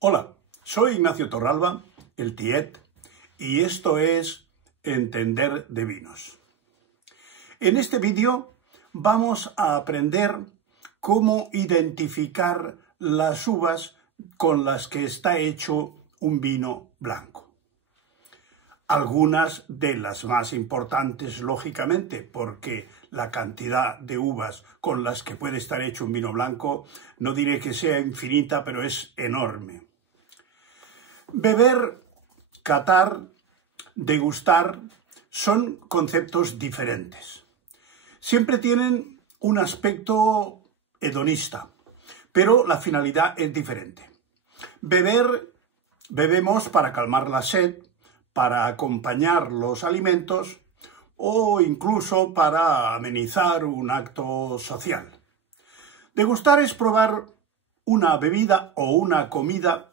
Hola, soy Ignacio Torralba, el Tiet, y esto es Entender de Vinos. En este vídeo vamos a aprender cómo identificar las uvas con las que está hecho un vino blanco. Algunas de las más importantes, lógicamente, porque la cantidad de uvas con las que puede estar hecho un vino blanco, no diré que sea infinita, pero es enorme. Beber, catar, degustar son conceptos diferentes. Siempre tienen un aspecto hedonista, pero la finalidad es diferente. Bebemos para calmar la sed, para acompañar los alimentos o incluso para amenizar un acto social. Degustar es probar una bebida o una comida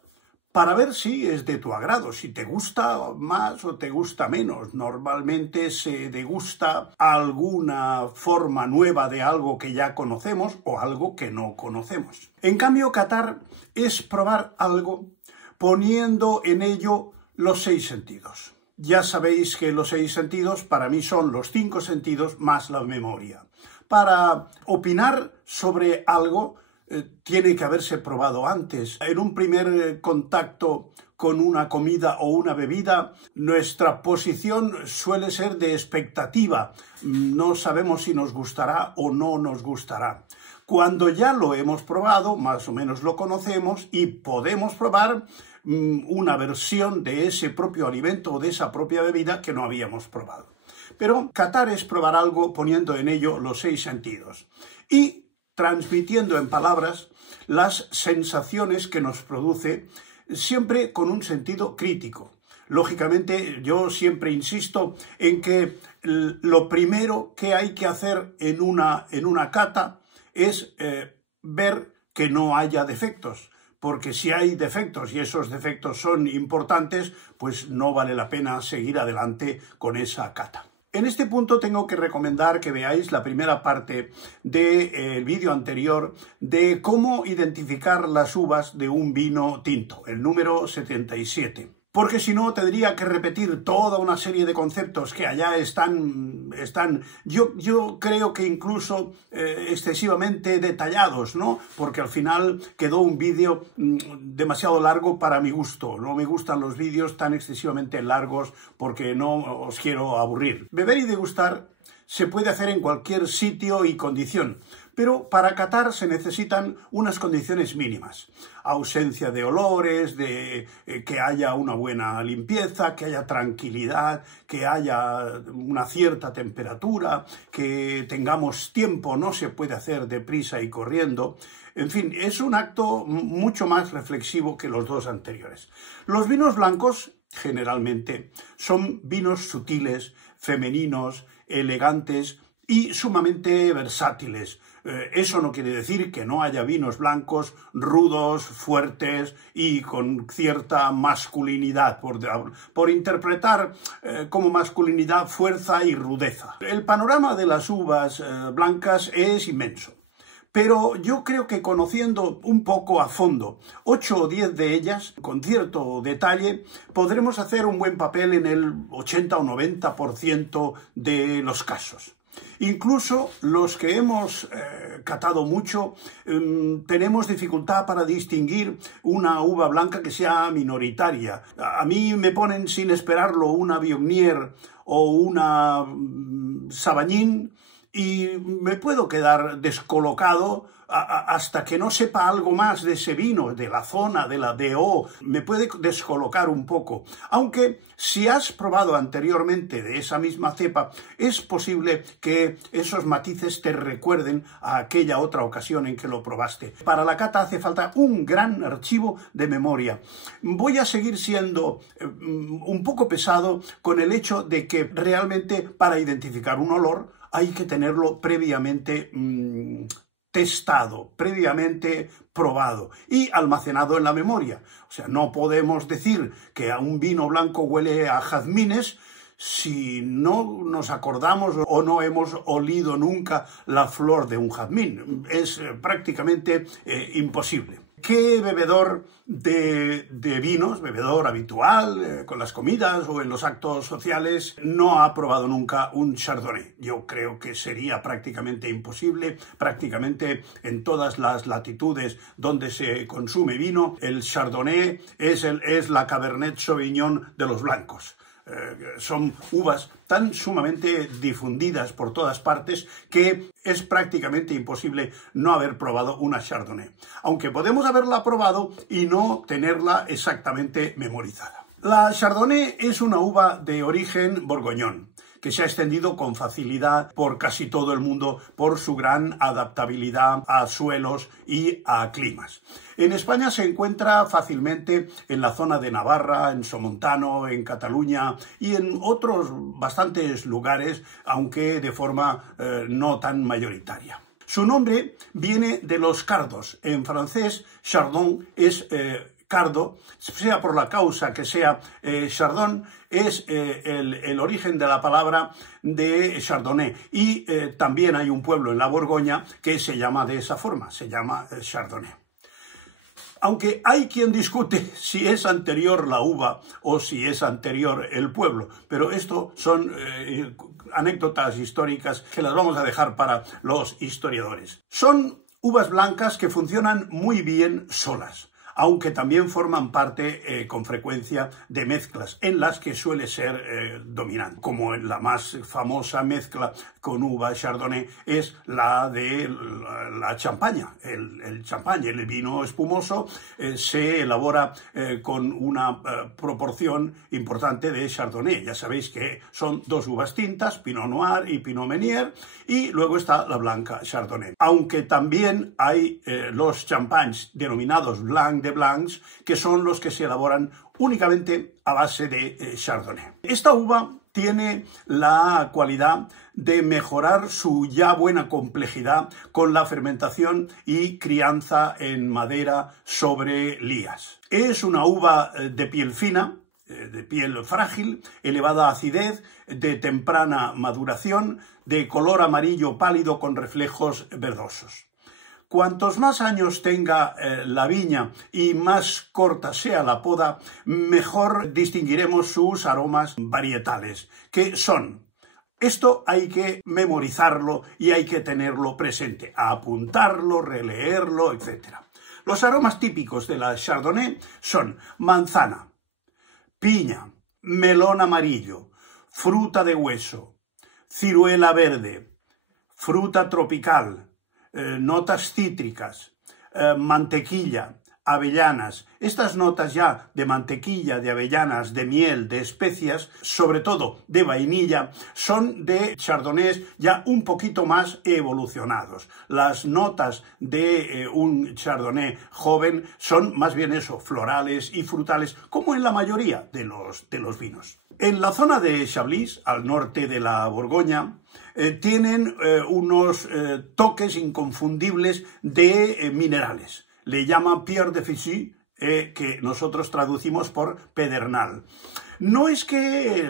para ver si es de tu agrado, si te gusta más o te gusta menos. Normalmente se degusta alguna forma nueva de algo que ya conocemos o algo que no conocemos. En cambio, catar es probar algo poniendo en ello los 6 sentidos. Ya sabéis que los 6 sentidos para mí son los 5 sentidos más la memoria. Para opinar sobre algo tiene que haberse probado antes. En un primer contacto con una comida o una bebida, nuestra posición suele ser de expectativa. No sabemos si nos gustará o no nos gustará. Cuando ya lo hemos probado, más o menos lo conocemos y podemos probar una versión de ese propio alimento o de esa propia bebida que no habíamos probado. Pero catar es probar algo poniendo en ello los 6 sentidos y transmitiendo en palabras las sensaciones que nos produce, siempre con un sentido crítico. Lógicamente, yo siempre insisto en que lo primero que hay que hacer en una cata es ver que no haya defectos, porque si hay defectos y esos defectos son importantes, pues no vale la pena seguir adelante con esa cata. En este punto tengo que recomendar que veáis la primera parte del vídeo anterior de cómo identificar las uvas de un vino tinto, el número 77. Porque si no, tendría que repetir toda una serie de conceptos que allá están yo creo que incluso excesivamente detallados, ¿no? Porque al final quedó un vídeo demasiado largo para mi gusto. No me gustan los vídeos tan excesivamente largos porque no os quiero aburrir. Beber y degustar se puede hacer en cualquier sitio y condición, pero para catar se necesitan unas condiciones mínimas. Ausencia de olores, que haya una buena limpieza, que haya tranquilidad, que haya una cierta temperatura, que tengamos tiempo, no se puede hacer deprisa y corriendo. En fin, es un acto mucho más reflexivo que los dos anteriores. Los vinos blancos, generalmente, son vinos sutiles, femeninos, elegantes y sumamente versátiles. Eso no quiere decir que no haya vinos blancos rudos, fuertes y con cierta masculinidad, por interpretar como masculinidad fuerza y rudeza. El panorama de las uvas blancas es inmenso. Pero yo creo que conociendo un poco a fondo 8 o 10 de ellas, con cierto detalle, podremos hacer un buen papel en el 80 o 90% de los casos. Incluso los que hemos catado mucho, tenemos dificultad para distinguir una uva blanca que sea minoritaria. A mí me ponen sin esperarlo una Viognier o una Savagnin, y me puedo quedar descolocado hasta que no sepa algo más de ese vino, de la zona, de la DO. Me puede descolocar un poco. Aunque si has probado anteriormente de esa misma cepa, es posible que esos matices te recuerden a aquella otra ocasión en que lo probaste. Para la cata hace falta un gran archivo de memoria. Voy a seguir siendo un poco pesado con el hecho de que realmente para identificar un olor hay que tenerlo previamente testado, previamente probado y almacenado en la memoria. O sea, no podemos decir que a un vino blanco huele a jazmines si no nos acordamos o no hemos olido nunca la flor de un jazmín. Es prácticamente imposible. ¿Qué bebedor de vinos, bebedor habitual, con las comidas o en los actos sociales, no ha probado nunca un Chardonnay? Yo creo que sería prácticamente imposible. Prácticamente en todas las latitudes donde se consume vino, el Chardonnay es la Cabernet Sauvignon de los blancos. Son uvas tan sumamente difundidas por todas partes que es prácticamente imposible no haber probado una Chardonnay, aunque podemos haberla probado y no tenerla exactamente memorizada. La Chardonnay es una uva de origen borgoñón, que se ha extendido con facilidad por casi todo el mundo por su gran adaptabilidad a suelos y a climas. En España se encuentra fácilmente en la zona de Navarra, en Somontano, en Cataluña y en otros bastantes lugares, aunque de forma no tan mayoritaria. Su nombre viene de los cardos. En francés, chardon es cardo, sea por la causa que sea. Chardon es el origen de la palabra de Chardonnay, y también hay un pueblo en la Borgoña que se llama de esa forma, se llama Chardonnay. Aunque hay quien discute si es anterior la uva o si es anterior el pueblo, pero esto son anécdotas históricas que las vamos a dejar para los historiadores. Son uvas blancas que funcionan muy bien solas, aunque también forman parte con frecuencia de mezclas en las que suele ser dominante. Como la más famosa mezcla con uva Chardonnay es la de la champaña. El champaña, el vino espumoso, se elabora con una proporción importante de Chardonnay. Ya sabéis que son dos uvas tintas, Pinot Noir y Pinot Meunier, y luego está la blanca Chardonnay. Aunque también hay los champagnes denominados Blanc de Blancs, que son los que se elaboran únicamente a base de Chardonnay. Esta uva tiene la cualidad de mejorar su ya buena complejidad con la fermentación y crianza en madera sobre lías. Es una uva de piel fina, de piel frágil, elevada acidez, de temprana maduración, de color amarillo pálido con reflejos verdosos. Cuantos más años tenga la viña y más corta sea la poda, mejor distinguiremos sus aromas varietales, que son... Esto hay que memorizarlo y hay que tenerlo presente, apuntarlo, releerlo, etc. Los aromas típicos de la Chardonnay son manzana, piña, melón amarillo, fruta de hueso, ciruela verde, fruta tropical, notas cítricas, mantequilla, avellanas. Estas notas ya de mantequilla, de avellanas, de miel, de especias, sobre todo de vainilla, son de chardonnays ya un poquito más evolucionados. Las notas de un chardonnay joven son más bien eso, florales y frutales, como en la mayoría de los vinos. En la zona de Chablis, al norte de la Borgoña, tienen unos toques inconfundibles de minerales. Le llaman pierre de Fichu, que nosotros traducimos por pedernal. No es que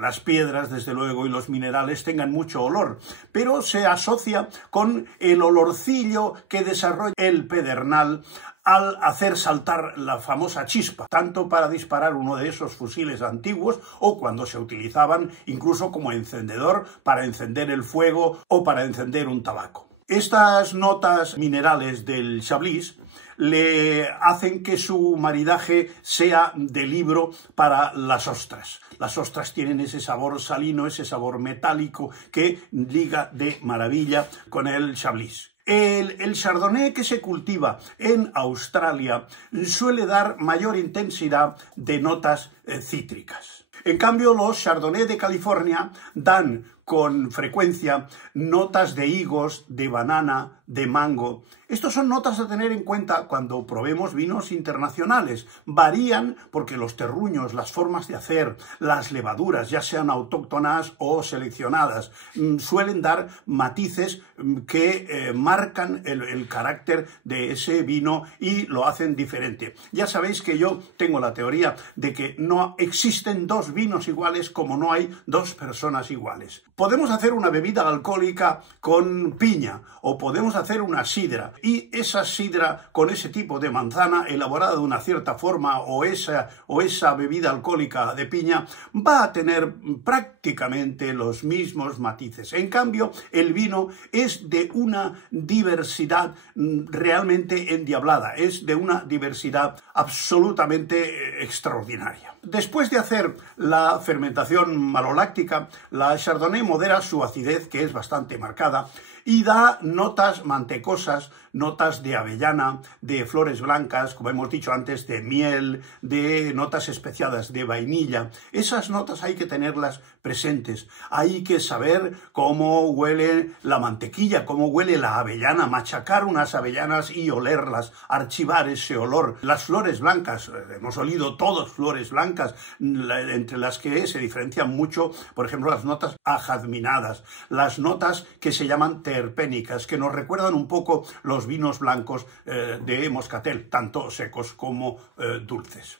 las piedras, desde luego, y los minerales tengan mucho olor, pero se asocia con el olorcillo que desarrolla el pedernal al hacer saltar la famosa chispa, tanto para disparar uno de esos fusiles antiguos o cuando se utilizaban incluso como encendedor para encender el fuego o para encender un tabaco. Estas notas minerales del Chablis le hacen que su maridaje sea de libro para las ostras. Las ostras tienen ese sabor salino, ese sabor metálico que liga de maravilla con el Chablis. El Chardonnay que se cultiva en Australia suele dar mayor intensidad de notas cítricas. En cambio, los Chardonnay de California dan con frecuencia notas de higos, de banana, de mango. Estos son notas a tener en cuenta cuando probemos vinos internacionales. Varían porque los terruños, las formas de hacer, las levaduras, ya sean autóctonas o seleccionadas, suelen dar matices que marcan el carácter de ese vino y lo hacen diferente. Ya sabéis que yo tengo la teoría de que no existen dos vinos iguales como no hay dos personas iguales. Podemos hacer una bebida alcohólica con piña o podemos hacer una sidra, y esa sidra con ese tipo de manzana elaborada de una cierta forma o esa bebida alcohólica de piña va a tener prácticamente los mismos matices. En cambio, el vino es de una diversidad realmente endiablada, es de una diversidad absolutamente extraordinaria. Después de hacer la fermentación maloláctica, la Chardonnay modera su acidez, que es bastante marcada, y da notas mantecosas, notas de avellana, de flores blancas, como hemos dicho antes, de miel, de notas especiadas de vainilla. Esas notas hay que tenerlas presentes. Hay que saber cómo huele la mantequilla, cómo huele la avellana, machacar unas avellanas y olerlas, archivar ese olor. Las flores blancas, hemos olido todos flores blancas, entre las que se diferencian mucho, por ejemplo, las notas ajazminadas, las notas que se llaman terpénicas, que nos recuerdan un poco los vinos blancos de moscatel, tanto secos como dulces.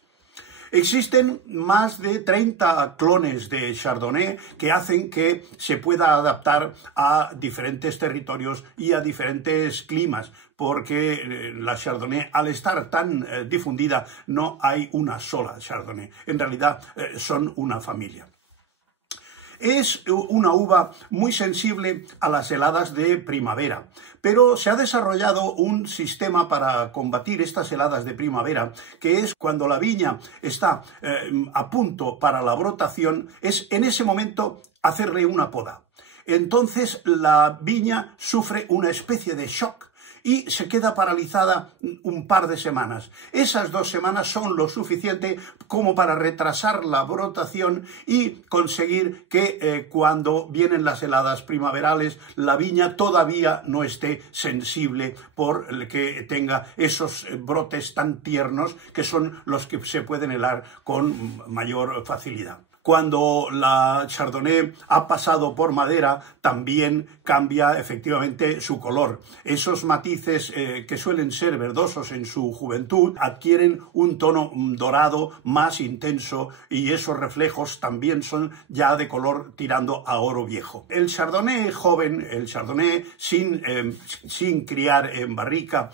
Existen más de 30 clones de Chardonnay que hacen que se pueda adaptar a diferentes territorios y a diferentes climas, porque la Chardonnay, al estar tan difundida, no hay una sola Chardonnay. En realidad son una familia. Es una uva muy sensible a las heladas de primavera, pero se ha desarrollado un sistema para combatir estas heladas de primavera, que es cuando la viña está a punto para la brotación, es en ese momento hacerle una poda. Entonces la viña sufre una especie de shock y se queda paralizada un par de semanas. Esas 2 semanas son lo suficiente como para retrasar la brotación y conseguir que cuando vienen las heladas primaverales la viña todavía no esté sensible, por que tenga esos brotes tan tiernos que son los que se pueden helar con mayor facilidad. Cuando la Chardonnay ha pasado por madera, también cambia efectivamente su color. Esos matices que suelen ser verdosos en su juventud adquieren un tono dorado más intenso, y esos reflejos también son ya de color tirando a oro viejo. El Chardonnay joven, el Chardonnay sin criar en barrica,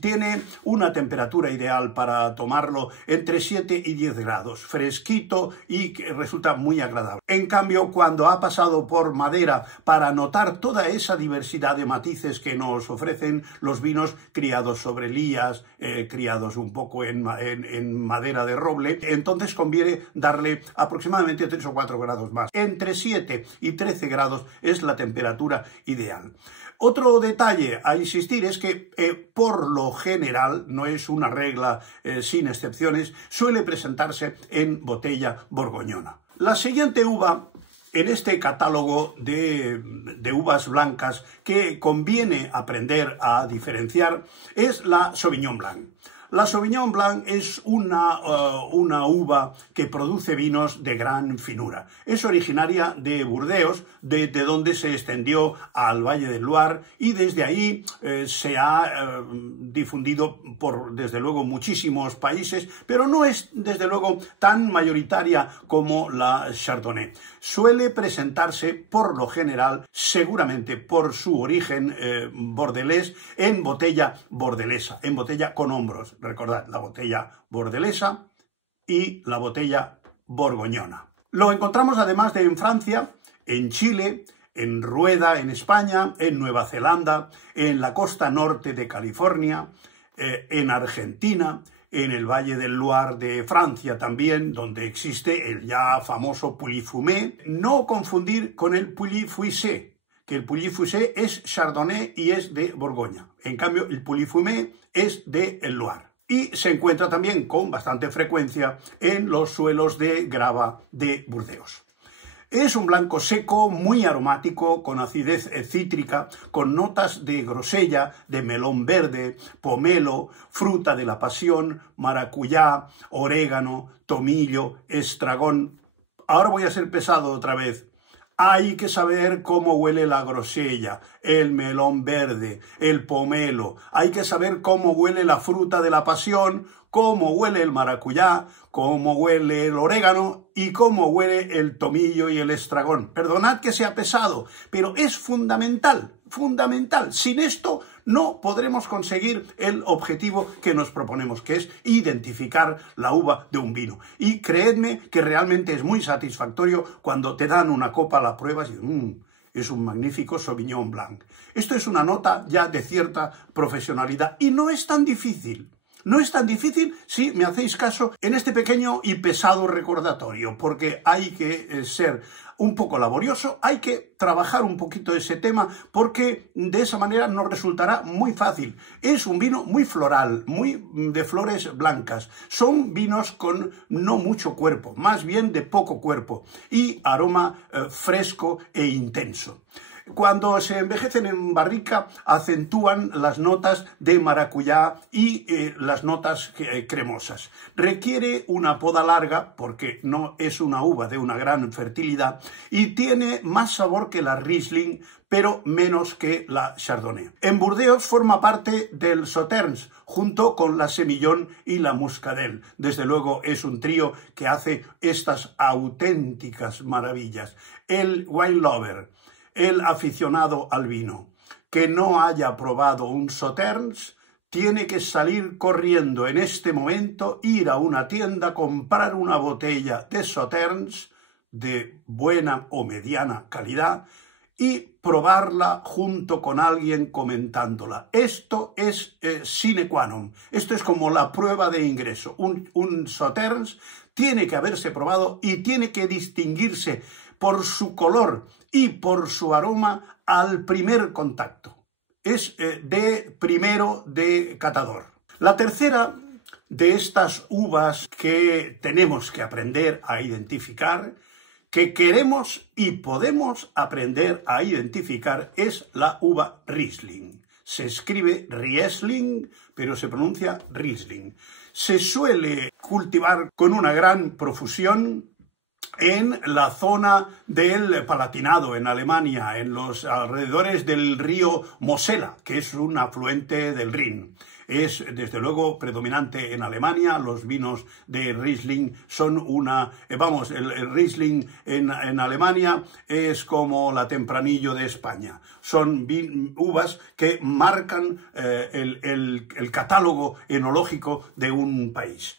tiene una temperatura ideal para tomarlo entre 7 y 10 grados, fresquito y resulta muy agradable. En cambio, cuando ha pasado por madera, para notar toda esa diversidad de matices que nos ofrecen los vinos criados sobre lías, criados un poco en madera de roble, entonces conviene darle aproximadamente 3 o 4 grados más. Entre 7 y 13 grados es la temperatura ideal. Otro detalle a insistir es que, por lo general, no es una regla sin excepciones, suele presentarse en botella borgoñona. La siguiente uva en este catálogo de uvas blancas que conviene aprender a diferenciar es la Sauvignon Blanc. La Sauvignon Blanc es una uva que produce vinos de gran finura. Es originaria de Burdeos, de donde se extendió al Valle del Loire, y desde ahí se ha difundido por, desde luego, muchísimos países, pero no es, desde luego, tan mayoritaria como la Chardonnay. Suele presentarse, por lo general, seguramente por su origen bordelés, en botella bordelesa, en botella con hombros. Recordad, la botella bordelesa y la botella borgoñona. Lo encontramos además en Francia, en Chile, en Rueda, en España, en Nueva Zelanda, en la costa norte de California, en Argentina, en el Valle del Loire de Francia también, donde existe el ya famoso Pouilly Fumé. No confundir con el Pouilly Fuissé, que el Pouilly Fuissé es Chardonnay y es de Borgoña. En cambio, el Pouilly Fumé es de el Loire. Y se encuentra también con bastante frecuencia en los suelos de grava de Burdeos. Es un blanco seco, muy aromático, con acidez cítrica, con notas de grosella, de melón verde, pomelo, fruta de la pasión, maracuyá, orégano, tomillo, estragón. Ahora voy a ser pesado otra vez. Hay que saber cómo huele la grosella, el melón verde, el pomelo. Hay que saber cómo huele la fruta de la pasión, cómo huele el maracuyá, cómo huele el orégano y cómo huele el tomillo y el estragón. Perdonad que sea pesado, pero es fundamental, fundamental. Sin esto no podremos conseguir el objetivo que nos proponemos, que es identificar la uva de un vino. Y creedme que realmente es muy satisfactorio cuando te dan una copa, la pruebas y es un magnífico Sauvignon Blanc. Esto es una nota ya de cierta profesionalidad y no es tan difícil. No es tan difícil si me hacéis caso en este pequeño y pesado recordatorio, porque hay que ser un poco laborioso, hay que trabajar un poquito ese tema, porque de esa manera nos resultará muy fácil. Es un vino muy floral, muy de flores blancas. Son vinos con no mucho cuerpo, más bien de poco cuerpo, y aroma fresco e intenso. Cuando se envejecen en barrica, acentúan las notas de maracuyá y las notas cremosas. Requiere una poda larga, porque no es una uva de una gran fertilidad, y tiene más sabor que la Riesling, pero menos que la Chardonnay. En Burdeos forma parte del Sauternes, junto con la Semillon y la Muscadel. Desde luego es un trío que hace estas auténticas maravillas. El wine lover, el aficionado al vino, que no haya probado un Sauternes, tiene que salir corriendo en este momento, ir a una tienda, comprar una botella de Sauternes de buena o mediana calidad y probarla junto con alguien comentándola. Esto es sine qua non. Esto es como la prueba de ingreso. Un Sauternes tiene que haberse probado y tiene que distinguirse por su color y por su aroma al primer contacto. Es de primero de catador. La tercera de estas uvas que tenemos que aprender a identificar, que queremos y podemos aprender a identificar, es la uva Riesling. Se escribe Riesling, pero se pronuncia Riesling. Se suele cultivar con una gran profusión en la zona del Palatinado, en Alemania, en los alrededores del río Mosela, que es un afluente del Rin. Es, desde luego, predominante en Alemania. Los vinos de Riesling son el Riesling en Alemania es como la Tempranillo de España. Son uvas que marcan el catálogo enológico de un país.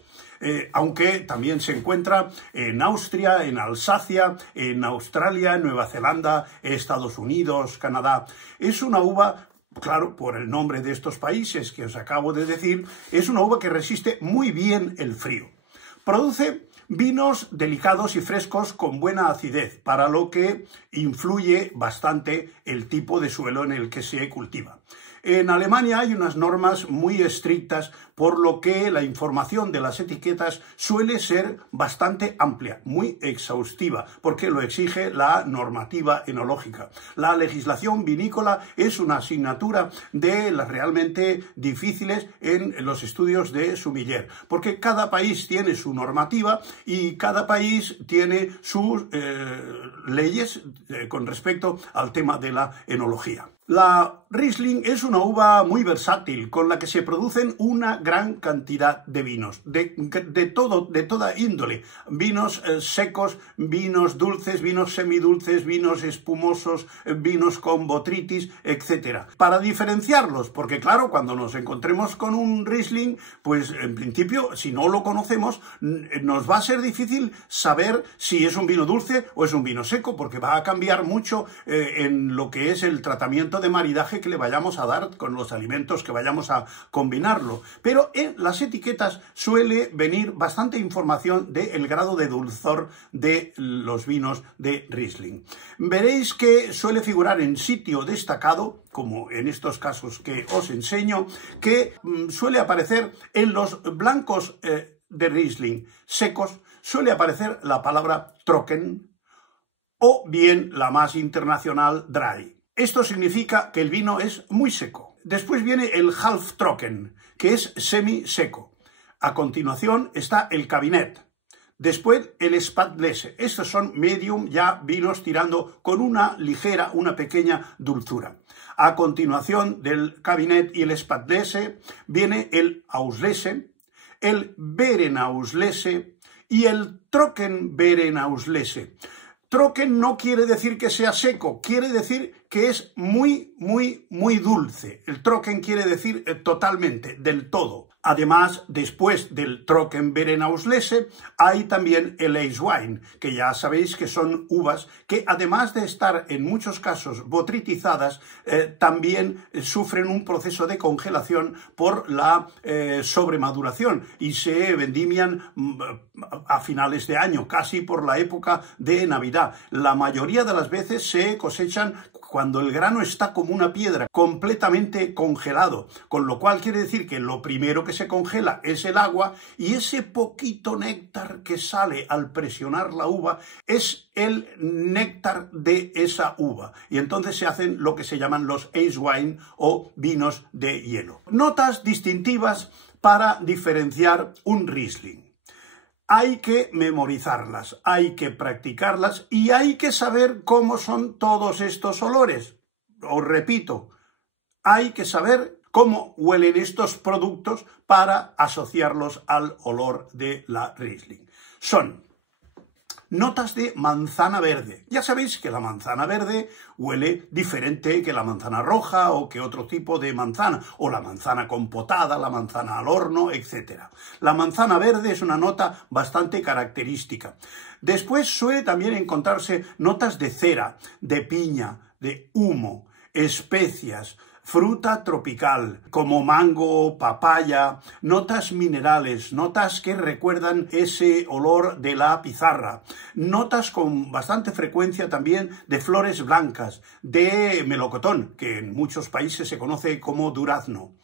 Aunque también se encuentra en Austria, en Alsacia, en Australia, en Nueva Zelanda, Estados Unidos, Canadá. Es una uva, claro, por el nombre de estos países que os acabo de decir, es una uva que resiste muy bien el frío. Produce vinos delicados y frescos con buena acidez, para lo que influye bastante el tipo de suelo en el que se cultiva. En Alemania hay unas normas muy estrictas, por lo que la información de las etiquetas suele ser bastante amplia, muy exhaustiva, porque lo exige la normativa enológica. La legislación vinícola es una asignatura de las realmente difíciles en los estudios de sommelier, porque cada país tiene su normativa y cada país tiene sus leyes con respecto al tema de la enología. La Riesling es una uva muy versátil, con la que se producen una gran cantidad de vinos, de toda índole. Vinos secos, vinos dulces, vinos semidulces, vinos espumosos, vinos con botrytis, etc. Para diferenciarlos, porque claro, cuando nos encontremos con un Riesling, pues en principio, si no lo conocemos, nos va a ser difícil saber si es un vino dulce o es un vino seco, porque va a cambiar mucho en lo que es el tratamiento de maridaje que le vayamos a dar con los alimentos que vayamos a combinarlo. Pero en las etiquetas suele venir bastante información del grado de dulzor de los vinos de Riesling. Veréis que suele figurar en sitio destacado, como en estos casos que os enseño, que suele aparecer en los blancos de Riesling secos, suele aparecer la palabra trocken o bien la más internacional dry. Esto significa que el vino es muy seco. Después viene el Halbtrocken, que es semi-seco. A continuación está el Cabinet. Después el Spätlese. Estos son medium, ya vinos tirando con una pequeña dulzura. A continuación del Cabinet y el Spätlese viene el Auslese, el Beerenauslese y el Trockenbeerenauslese. Trocken no quiere decir que sea seco, quiere decir que es muy dulce. El Trocken quiere decir totalmente, del todo. Además, después del Trockenbeerenauslese, hay también el Eiswein, que ya sabéis que son uvas que, además de estar en muchos casos botritizadas, también sufren un proceso de congelación por la sobremaduración y se vendimian a finales de año, casi por la época de Navidad. La mayoría de las veces se cosechan cuando el grano está como una piedra, completamente congelado, con lo cual quiere decir que lo primero que se congela es el agua y ese poquito néctar que sale al presionar la uva es el néctar de esa uva. Y entonces se hacen lo que se llaman los Eiswein o vinos de hielo. Notas distintivas para diferenciar un Riesling. Hay que memorizarlas, hay que practicarlas y hay que saber cómo son todos estos olores. Os repito, hay que saber cómo huelen estos productos para asociarlos al olor de la Riesling. Son notas de manzana verde. Ya sabéis que la manzana verde huele diferente que la manzana roja o que otro tipo de manzana, o la manzana compotada, la manzana al horno, etc. La manzana verde es una nota bastante característica. Después suele también encontrarse notas de cera, de piña, de humo, especias, fruta tropical, como mango, papaya, notas minerales, notas que recuerdan ese olor de la pizarra, notas con bastante frecuencia también de flores blancas, de melocotón, que en muchos países se conoce como durazno.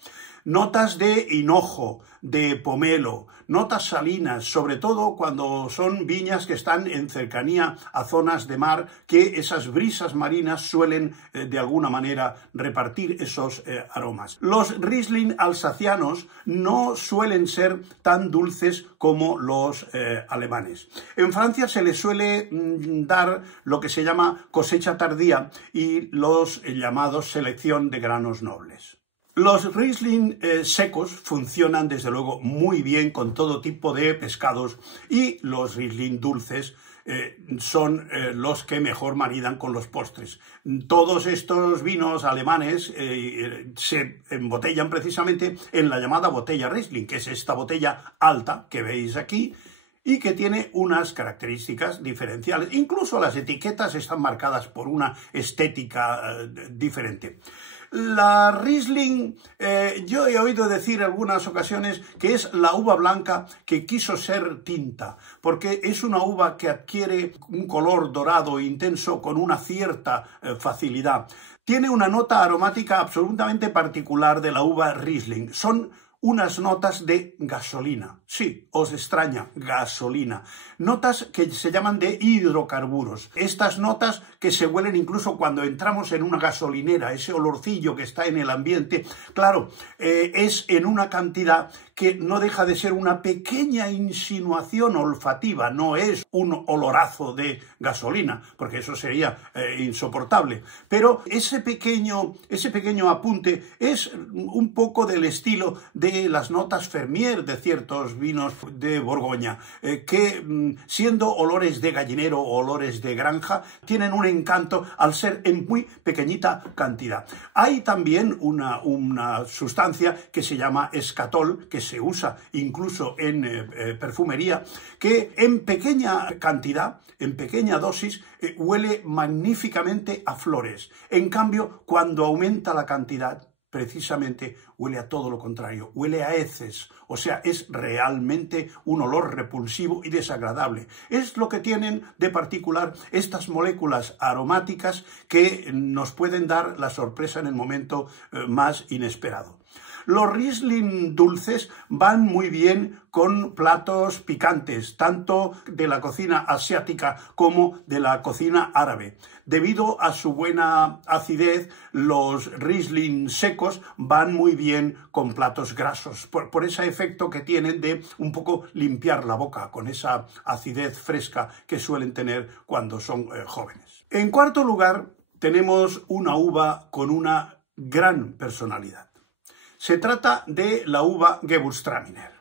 Notas de hinojo, de pomelo, notas salinas, sobre todo cuando son viñas que están en cercanía a zonas de mar, que esas brisas marinas suelen de alguna manera repartir esos aromas. Los Riesling alsacianos no suelen ser tan dulces como los alemanes. En Francia se les suele dar lo que se llama cosecha tardía y los llamados selección de granos nobles. Los Riesling secos funcionan desde luego muy bien con todo tipo de pescados y los Riesling dulces son los que mejor maridan con los postres. Todos estos vinos alemanes se embotellan precisamente en la llamada botella Riesling, que es esta botella alta que veis aquí y que tiene unas características diferenciales. Incluso las etiquetas están marcadas por una estética diferente. La Riesling, yo he oído decir en algunas ocasiones que es la uva blanca que quiso ser tinta, porque es una uva que adquiere un color dorado intenso con una cierta facilidad. Tiene una nota aromática absolutamente particular de la uva Riesling. Son unas notas de gasolina. Sí, os extraña, gasolina. Notas que se llaman de hidrocarburos. Estas notas que se huelen incluso cuando entramos en una gasolinera, ese olorcillo que está en el ambiente, claro, es en una cantidad que no deja de ser una pequeña insinuación olfativa, no es un olorazo de gasolina, porque eso sería insoportable. Pero ese pequeño apunte es un poco del estilo de las notas Fermier de ciertos vinos de Borgoña, que siendo olores de gallinero o olores de granja, tienen un encanto al ser en muy pequeñita cantidad. Hay también una sustancia que se llama escatol, que se usa incluso en perfumería, que en pequeña cantidad, en pequeña dosis, huele magníficamente a flores. En cambio, cuando aumenta la cantidad, precisamente huele a todo lo contrario, huele a heces, o sea, es realmente un olor repulsivo y desagradable. Es lo que tienen de particular estas moléculas aromáticas que nos pueden dar la sorpresa en el momento más inesperado. Los Riesling dulces van muy bien con platos picantes, tanto de la cocina asiática como de la cocina árabe. Debido a su buena acidez, los Riesling secos van muy bien con platos grasos, por ese efecto que tienen de un poco limpiar la boca con esa acidez fresca que suelen tener cuando son jóvenes. En cuarto lugar, tenemos una uva con una gran personalidad. Se trata de la uva Gewürztraminer.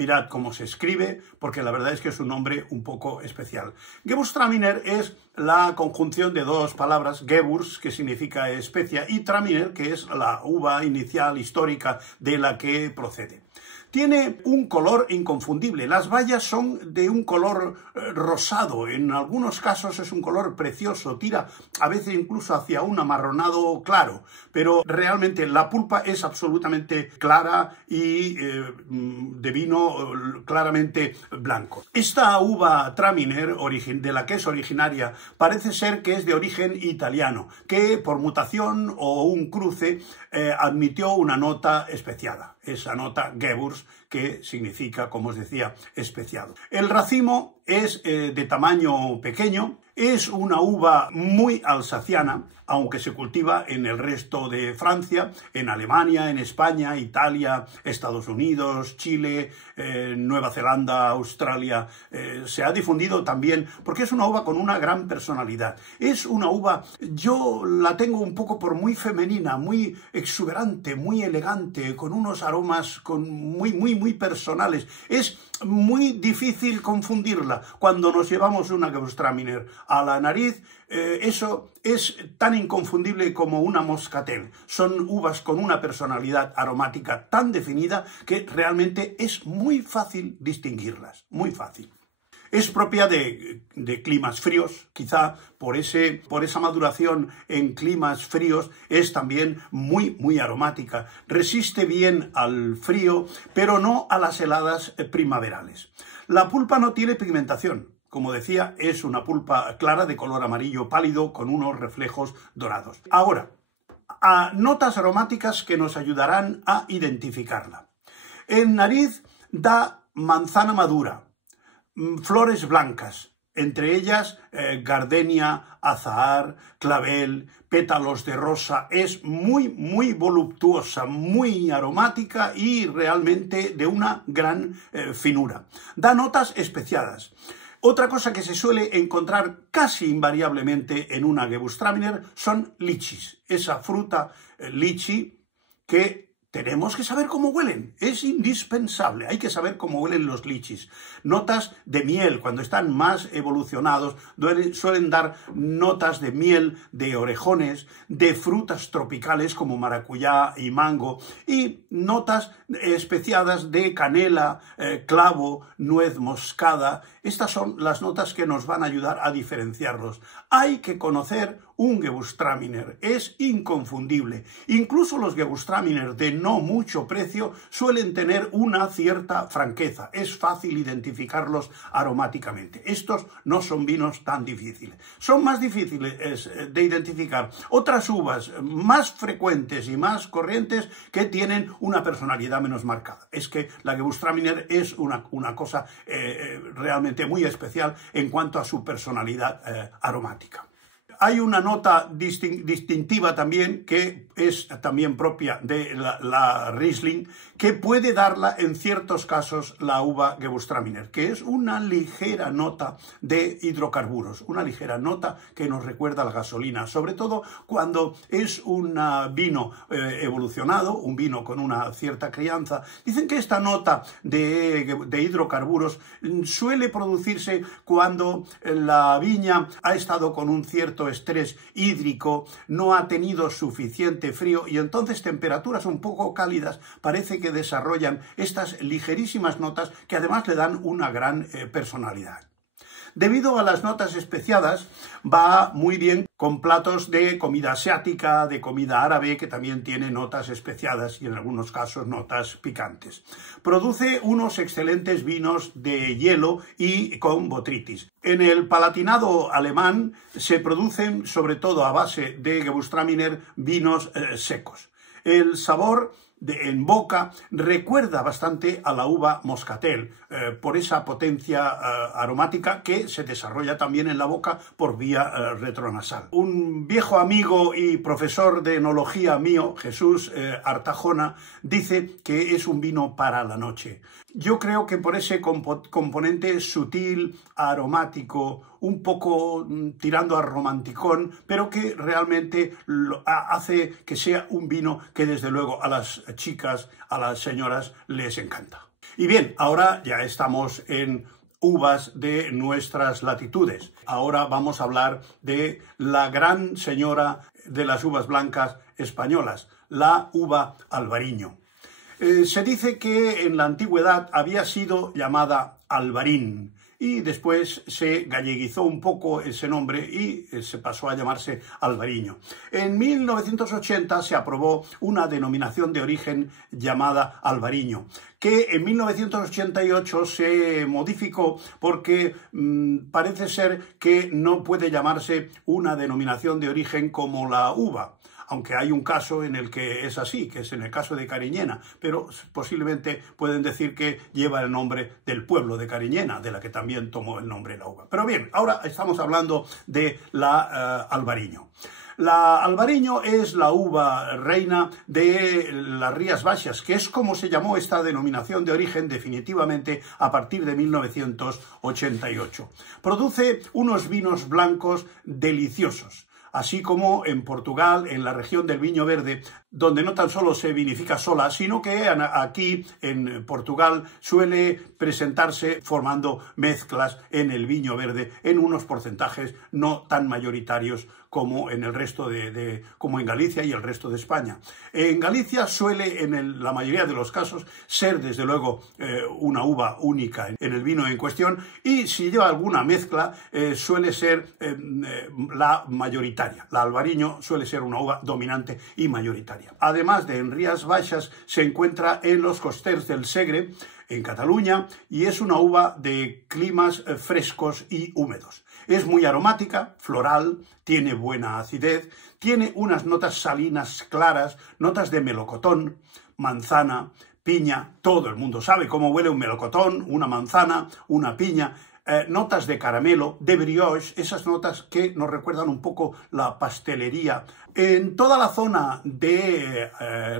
Mirad cómo se escribe, porque la verdad es que es un nombre un poco especial. Gewürztraminer es la conjunción de dos palabras, Gewürz, que significa especia, y Traminer, que es la uva inicial histórica de la que procede. Tiene un color inconfundible. Las bayas son de un color rosado. En algunos casos es un color precioso. Tira a veces incluso hacia un amarronado claro. Pero realmente la pulpa es absolutamente clara y de vino claramente blanco. Esta uva Traminer, de la que es originaria, parece ser que es de origen italiano, que por mutación o un cruce admitió una nota especiada. Esa nota Gewürz, que significa, como os decía, especiado. El racimo es de tamaño pequeño, es una uva muy alsaciana, aunque se cultiva en el resto de Francia, en Alemania, en España, Italia, Estados Unidos, Chile, Nueva Zelanda, Australia. Se ha difundido también porque es una uva con una gran personalidad. Es una uva, yo la tengo un poco por muy femenina, muy exuberante, muy elegante, con unos aromas muy personales. Es muy difícil confundirla. Cuando nos llevamos una Gewürztraminer a la nariz, eso es tan inconfundible como una moscatel. Son uvas con una personalidad aromática tan definida que realmente es muy fácil distinguirlas, muy fácil. Es propia de climas fríos, quizá por esa maduración en climas fríos es también muy aromática. Resiste bien al frío, pero no a las heladas primaverales. La pulpa no tiene pigmentación. Como decía, es una pulpa clara de color amarillo pálido con unos reflejos dorados. Ahora, a notas aromáticas que nos ayudarán a identificarla. En nariz da manzana madura, flores blancas, entre ellas gardenia, azahar, clavel, pétalos de rosa. Es muy voluptuosa, muy aromática y realmente de una gran finura. Da notas especiadas. Otra cosa que se suele encontrar casi invariablemente en una Gewürztraminer son lichis, esa fruta lichi que tenemos que saber cómo huelen, es indispensable, hay que saber cómo huelen los lichis. Notas de miel, cuando están más evolucionados, suelen dar notas de miel, de orejones, de frutas tropicales como maracuyá y mango, y notas especiadas de canela, clavo, nuez moscada. Estas son las notas que nos van a ayudar a diferenciarlos. Hay que conocer un Gewürztraminer, es inconfundible. Incluso los Gewürztraminer de no mucho precio suelen tener una cierta franqueza. Es fácil identificarlos aromáticamente. Estos no son vinos tan difíciles. Son más difíciles de identificar otras uvas más frecuentes y más corrientes que tienen una personalidad menos marcada. Es que la Gewürztraminer es una cosa realmente muy especial en cuanto a su personalidad aromática. Hay una nota distintiva también, que es también propia de la Riesling, que puede darla en ciertos casos la uva Gewürztraminer, que es una ligera nota de hidrocarburos, una ligera nota que nos recuerda a la gasolina, sobre todo cuando es un vino evolucionado, un vino con una cierta crianza. Dicen que esta nota de hidrocarburos suele producirse cuando la viña ha estado con un cierto estrés hídrico, no ha tenido suficiente frío y entonces temperaturas un poco cálidas parece que desarrollan estas ligerísimas notas que además le dan una gran personalidad. Debido a las notas especiadas, va muy bien con platos de comida asiática, de comida árabe, que también tiene notas especiadas y en algunos casos notas picantes. Produce unos excelentes vinos de hielo y con botrytis. En el palatinado alemán se producen, sobre todo a base de Gewürztraminer, vinos secos. El sabor en boca recuerda bastante a la uva moscatel, por esa potencia aromática que se desarrolla también en la boca por vía retronasal. Un viejo amigo y profesor de enología mío, Jesús Artajona, dice que es un vino para la noche. Yo creo que por ese componente sutil, aromático, un poco tirando a romanticón, pero que realmente hace que sea un vino que desde luego a las chicas, a las señoras les encanta. Y bien, ahora ya estamos en uvas de nuestras latitudes. Ahora vamos a hablar de la gran señora de las uvas blancas españolas, la uva Albariño. Se dice que en la antigüedad había sido llamada Albarín y después se galleguizó un poco ese nombre y se pasó a llamarse Albariño. En 1980 se aprobó una denominación de origen llamada Albariño, que en 1988 se modificó porque parece ser que no puede llamarse una denominación de origen como la uva. Aunque hay un caso en el que es así, que es en el caso de Cariñena, pero posiblemente pueden decir que lleva el nombre del pueblo de Cariñena, de la que también tomó el nombre la uva. Pero bien, ahora estamos hablando de la Albariño. La Albariño es la uva reina de las Rías Baixas, que es como se llamó esta denominación de origen definitivamente a partir de 1988. Produce unos vinos blancos deliciosos, así como en Portugal, en la región del Viño Verde, donde no tan solo se vinifica sola, sino que aquí en Portugal suele presentarse formando mezclas en el Viño Verde en unos porcentajes no tan mayoritarios como en el resto como en Galicia y el resto de España. En Galicia suele, en la mayoría de los casos, ser desde luego una uva única en el vino en cuestión, y si lleva alguna mezcla suele ser la mayoritaria. La Albariño suele ser una uva dominante y mayoritaria. Además de en Rías Baixas, se encuentra en los costers del Segre, en Cataluña, y es una uva de climas frescos y húmedos. Es muy aromática, floral, tiene buena acidez, tiene unas notas salinas claras, notas de melocotón, manzana, piña. Todo el mundo sabe cómo huele un melocotón, una manzana, una piña. Notas de caramelo, de brioche, esas notas que nos recuerdan un poco la pastelería. En toda la zona de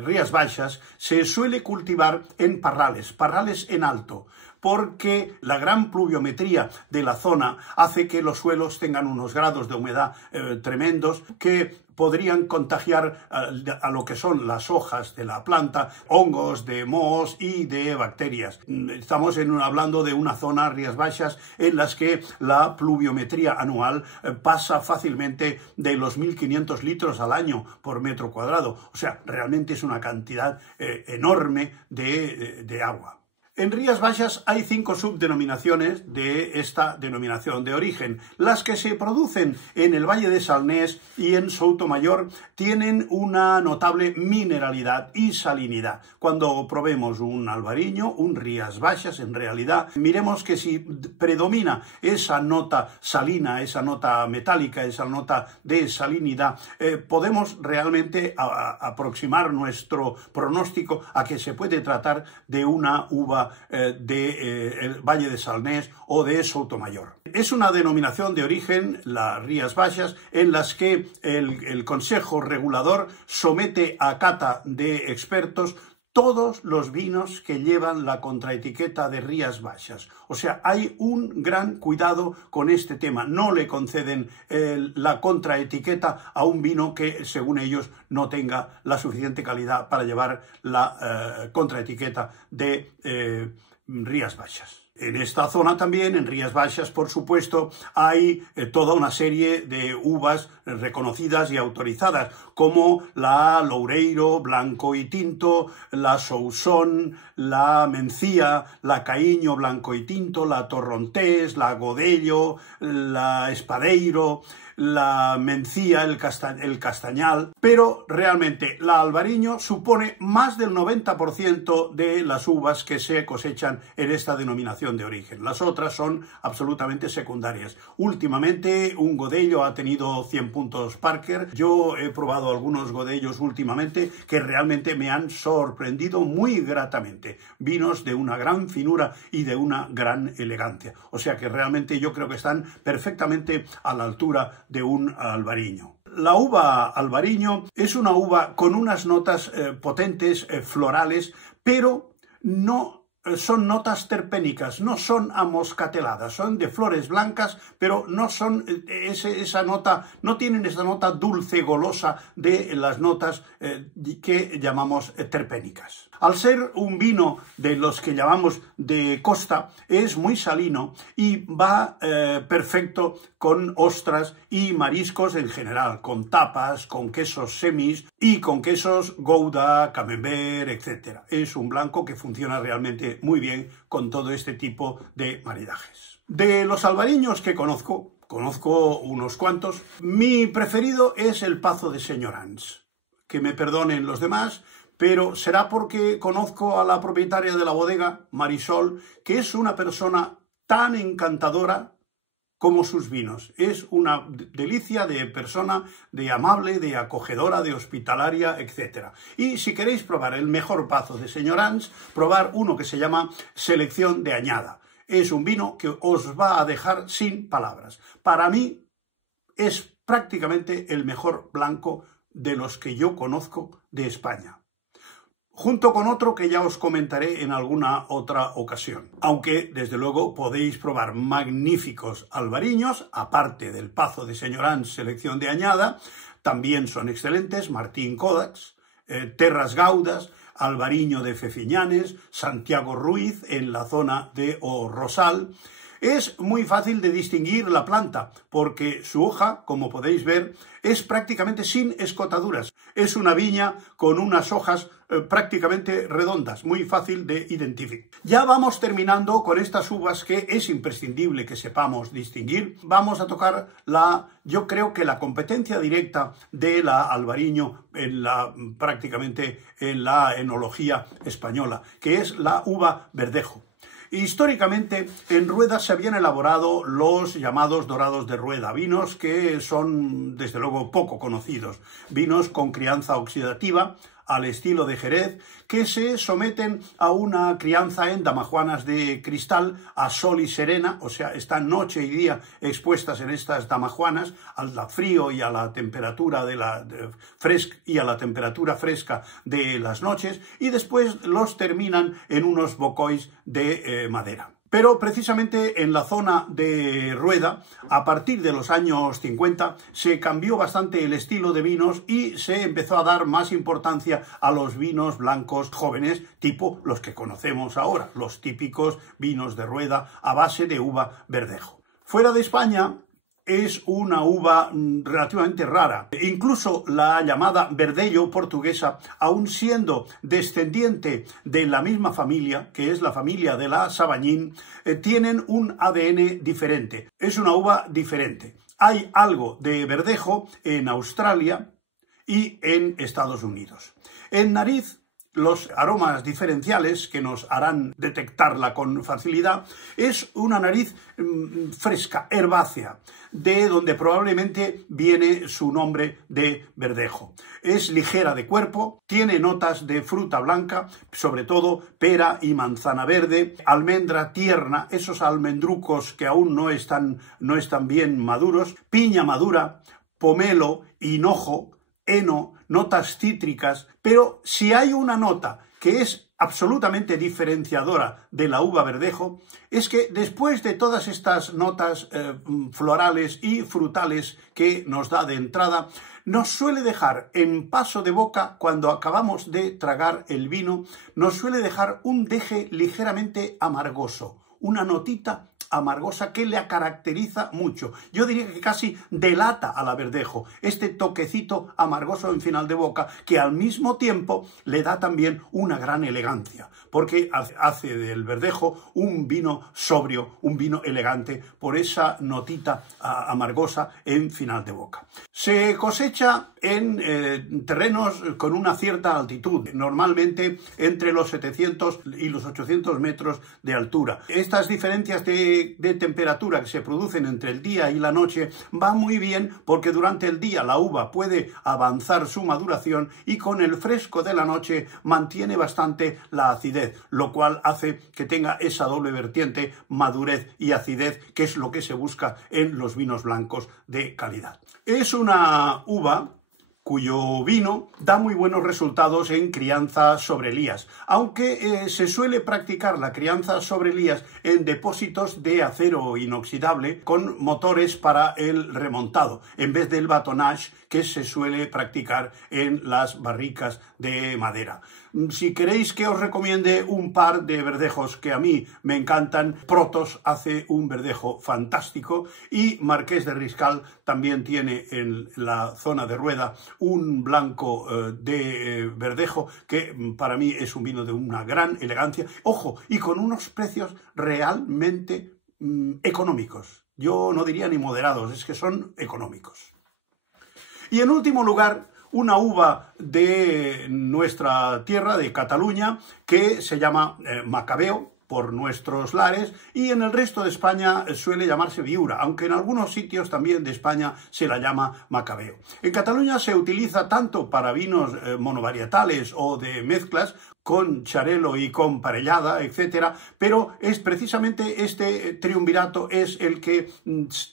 Rías Baixas se suele cultivar en parrales en alto, porque la gran pluviometría de la zona hace que los suelos tengan unos grados de humedad tremendos que podrían contagiar a lo que son las hojas de la planta, hongos de mohos y de bacterias. Estamos hablando de una zona, Rías Baixas, en las que la pluviometría anual pasa fácilmente de los 1.500 litros al año por metro cuadrado. O sea, realmente es una cantidad enorme de agua. En Rías Baixas hay 5 subdenominaciones de esta denominación de origen. Las que se producen en el Valle de Salnés y en Soutomayor tienen una notable mineralidad y salinidad. Cuando probemos un Albariño, un Rías Baixas, en realidad, miremos que si predomina esa nota salina, esa nota metálica, esa nota de salinidad, podemos realmente aproximar nuestro pronóstico a que se puede tratar de una uva del Valle de Salnés o de Soutomayor. Es una denominación de origen, las Rías Baixas, en las que el Consejo Regulador somete a cata de expertos todos los vinos que llevan la contraetiqueta de Rías Baixas. O sea, hay un gran cuidado con este tema. No le conceden la contraetiqueta a un vino que, según ellos, no tenga la suficiente calidad para llevar la contraetiqueta de Rías Baixas. En esta zona también, en Rías Baixas, por supuesto, hay toda una serie de uvas reconocidas y autorizadas, como la Loureiro, blanco y tinto, la Sousón, la Mencía, la Caíño, blanco y tinto, la Torrontés, la Godello, la Espadeiro, la Mencía, el Castañal, pero realmente la Albariño supone más del 90% de las uvas que se cosechan en esta denominación de origen. Las otras son absolutamente secundarias. Últimamente un Godello ha tenido 100 puntos Parker. Yo he probado algunos Godellos últimamente que realmente me han sorprendido muy gratamente. Vinos de una gran finura y de una gran elegancia. O sea que realmente yo creo que están perfectamente a la altura de un Albariño. La uva Albariño es una uva con unas notas potentes, florales, pero no son notas terpénicas, no son amoscateladas, son de flores blancas, pero no son esa nota, no tienen esa nota dulce, golosa de las notas que llamamos terpénicas. Al ser un vino de los que llamamos de costa, es muy salino y va perfecto con ostras y mariscos en general, con tapas, con quesos semis y con quesos Gouda, Camembert, etc. Es un blanco que funciona realmente muy bien con todo este tipo de maridajes. De los albariños que conozco unos cuantos. Mi preferido es el Pazo de Senyorans. Que me perdonen los demás, pero será porque conozco a la propietaria de la bodega, Marisol, que es una persona tan encantadora como sus vinos. Es una delicia de persona, de amable, de acogedora, de hospitalaria, etc. Y si queréis probar el mejor Pazo de Senyorans, probar uno que se llama Selección de Añada. Es un vino que os va a dejar sin palabras. Para mí es prácticamente el mejor blanco de los que yo conozco de España, junto con otro que ya os comentaré en alguna otra ocasión. Aunque, desde luego, podéis probar magníficos albariños, aparte del Pazo de Senyorans Selección de Añada, también son excelentes Martín Codax, Terras Gaudas, Albariño de Feciñanes, Santiago Ruiz en la zona de O Rosal. Es muy fácil de distinguir la planta porque su hoja, como podéis ver, es prácticamente sin escotaduras. Es una viña con unas hojas prácticamente redondas, muy fácil de identificar. Ya vamos terminando con estas uvas que es imprescindible que sepamos distinguir. Vamos a tocar yo creo que la competencia directa de la albariño prácticamente en la enología española, que es la uva verdejo. Históricamente, en Rueda se habían elaborado los llamados dorados de Rueda, vinos que son, desde luego, poco conocidos, vinos con crianza oxidativa, al estilo de Jerez, que se someten a una crianza en damajuanas de cristal a sol y serena, o sea, están noche y día expuestas en estas damajuanas al frío y a la temperatura fresca de las noches, y después los terminan en unos bocois de madera. Pero precisamente en la zona de Rueda, a partir de los años 50, se cambió bastante el estilo de vinos y se empezó a dar más importancia a los vinos blancos jóvenes, tipo los que conocemos ahora, los típicos vinos de Rueda a base de uva verdejo. Fuera de España, es una uva relativamente rara. Incluso la llamada verdello portuguesa, aun siendo descendiente de la misma familia, que es la familia de la Sauvignon, tienen un ADN diferente. Es una uva diferente. Hay algo de verdejo en Australia y en Estados Unidos. En nariz, los aromas diferenciales que nos harán detectarla con facilidad es una nariz fresca, herbácea, de donde probablemente viene su nombre de verdejo. Es ligera de cuerpo, tiene notas de fruta blanca, sobre todo pera y manzana verde, almendra tierna, esos almendrucos que aún no están bien maduros, piña madura, pomelo, hinojo, heno, notas cítricas, pero si hay una nota que es absolutamente diferenciadora de la uva verdejo, es que después de todas estas notas florales y frutales que nos da de entrada, nos suele dejar en paso de boca, cuando acabamos de tragar el vino, nos suele dejar un deje ligeramente amargoso, una notita amargosa que le caracteriza mucho. Yo diría que casi delata a la verdejo, este toquecito amargoso en final de boca, que al mismo tiempo le da también una gran elegancia, porque hace del verdejo un vino sobrio, un vino elegante, por esa notita amargosa en final de boca. Se cosecha en terrenos con una cierta altitud, normalmente entre los 700 y los 800 metros de altura. Estas diferencias de temperatura que se producen entre el día y la noche van muy bien porque durante el día la uva puede avanzar su maduración y con el fresco de la noche mantiene bastante la acidez, lo cual hace que tenga esa doble vertiente, madurez y acidez, que es lo que se busca en los vinos blancos de calidad. Es una uva cuyo vino da muy buenos resultados en crianza sobre lías, aunque se suele practicar la crianza sobre lías en depósitos de acero inoxidable con motores para el remontado, en vez del batonnage, que se suele practicar en las barricas de madera. Si queréis que os recomiende un par de verdejos que a mí me encantan, Protos hace un verdejo fantástico y Marqués de Riscal también tiene en la zona de Rueda un blanco de verdejo que para mí es un vino de una gran elegancia, ojo, y con unos precios realmente económicos. Yo no diría ni moderados, es que son económicos. Y en último lugar, una uva de nuestra tierra, de Cataluña, que se llama Macabeo, por nuestros lares, y en el resto de España suele llamarse Viura, aunque en algunos sitios también de España se la llama Macabeo. En Cataluña se utiliza tanto para vinos monovarietales o de mezclas, con Xarel·lo y con parellada, etc., pero es precisamente este triunvirato es el que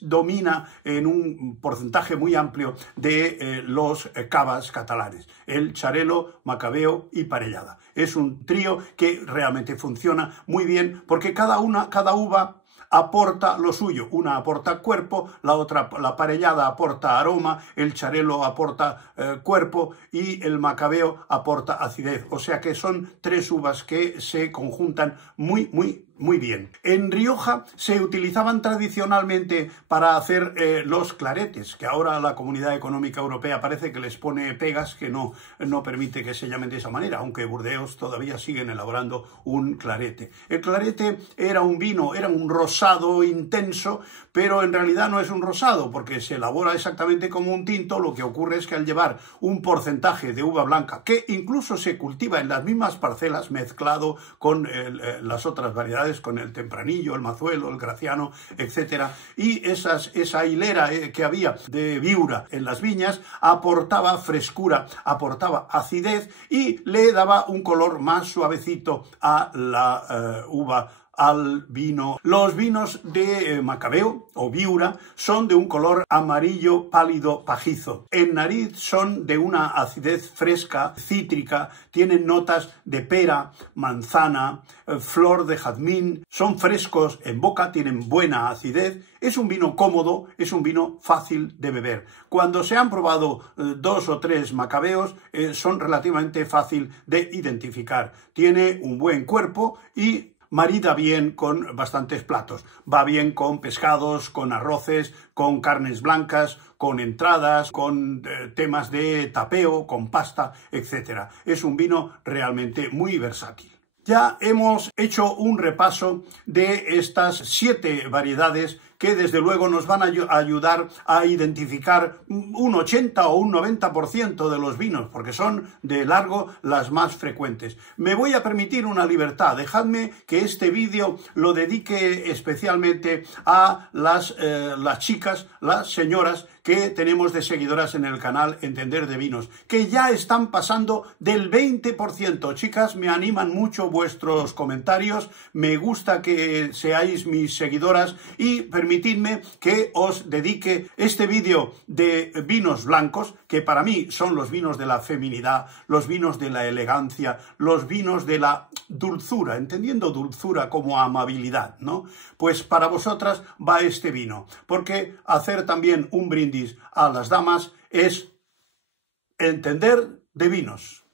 domina en un porcentaje muy amplio de los cavas catalanes, el Xarel·lo, Macabeo y parellada. Es un trío que realmente funciona muy bien porque cada uva aporta lo suyo. Una aporta cuerpo, la otra, la parellada, aporta aroma, el Xarel·lo aporta cuerpo y el Macabeo aporta acidez. O sea que son tres uvas que se conjuntan muy bien. En Rioja se utilizaban tradicionalmente para hacer los claretes, que ahora la Comunidad Económica Europea parece que les pone pegas que no permite que se llamen de esa manera, aunque Burdeos todavía siguen elaborando un clarete. El clarete era un vino, era un rosado intenso, pero en realidad no es un rosado, porque se elabora exactamente como un tinto. Lo que ocurre es que al llevar un porcentaje de uva blanca, que incluso se cultiva en las mismas parcelas, mezclado con las otras variedades, con el tempranillo, el mazuelo, el graciano, etc. Y esa hilera que había de Viura en las viñas aportaba frescura, aportaba acidez y le daba un color más suavecito a la uva, al vino. Los vinos de Macabeo o Viura son de un color amarillo pálido pajizo. En nariz son de una acidez fresca, cítrica, tienen notas de pera, manzana, flor de jazmín, son frescos en boca, tienen buena acidez. Es un vino cómodo, es un vino fácil de beber. Cuando se han probado 2 o 3 Macabeos, son relativamente fácil de identificar. Tiene un buen cuerpo y marida bien con bastantes platos. Va bien con pescados, con arroces, con carnes blancas, con entradas, con temas de tapeo, con pasta, etc. Es un vino realmente muy versátil. Ya hemos hecho un repaso de estas 7 variedades que desde luego nos van a ayudar a identificar un 80 o un 90% de los vinos, porque son de largo las más frecuentes. Me voy a permitir una libertad. Dejadme que este vídeo lo dedique especialmente a las chicas, las señoras que tenemos de seguidoras en el canal Entender de Vinos, que ya están pasando del 20%. Chicas, me animan mucho vuestros comentarios, me gusta que seáis mis seguidoras y permitidme que os dedique este vídeo de vinos blancos, que para mí son los vinos de la feminidad, los vinos de la elegancia, los vinos de la dulzura, entendiendo dulzura como amabilidad, ¿no? Pues para vosotras va este vino, porque hacer también un brindis a las damas es entender de vinos.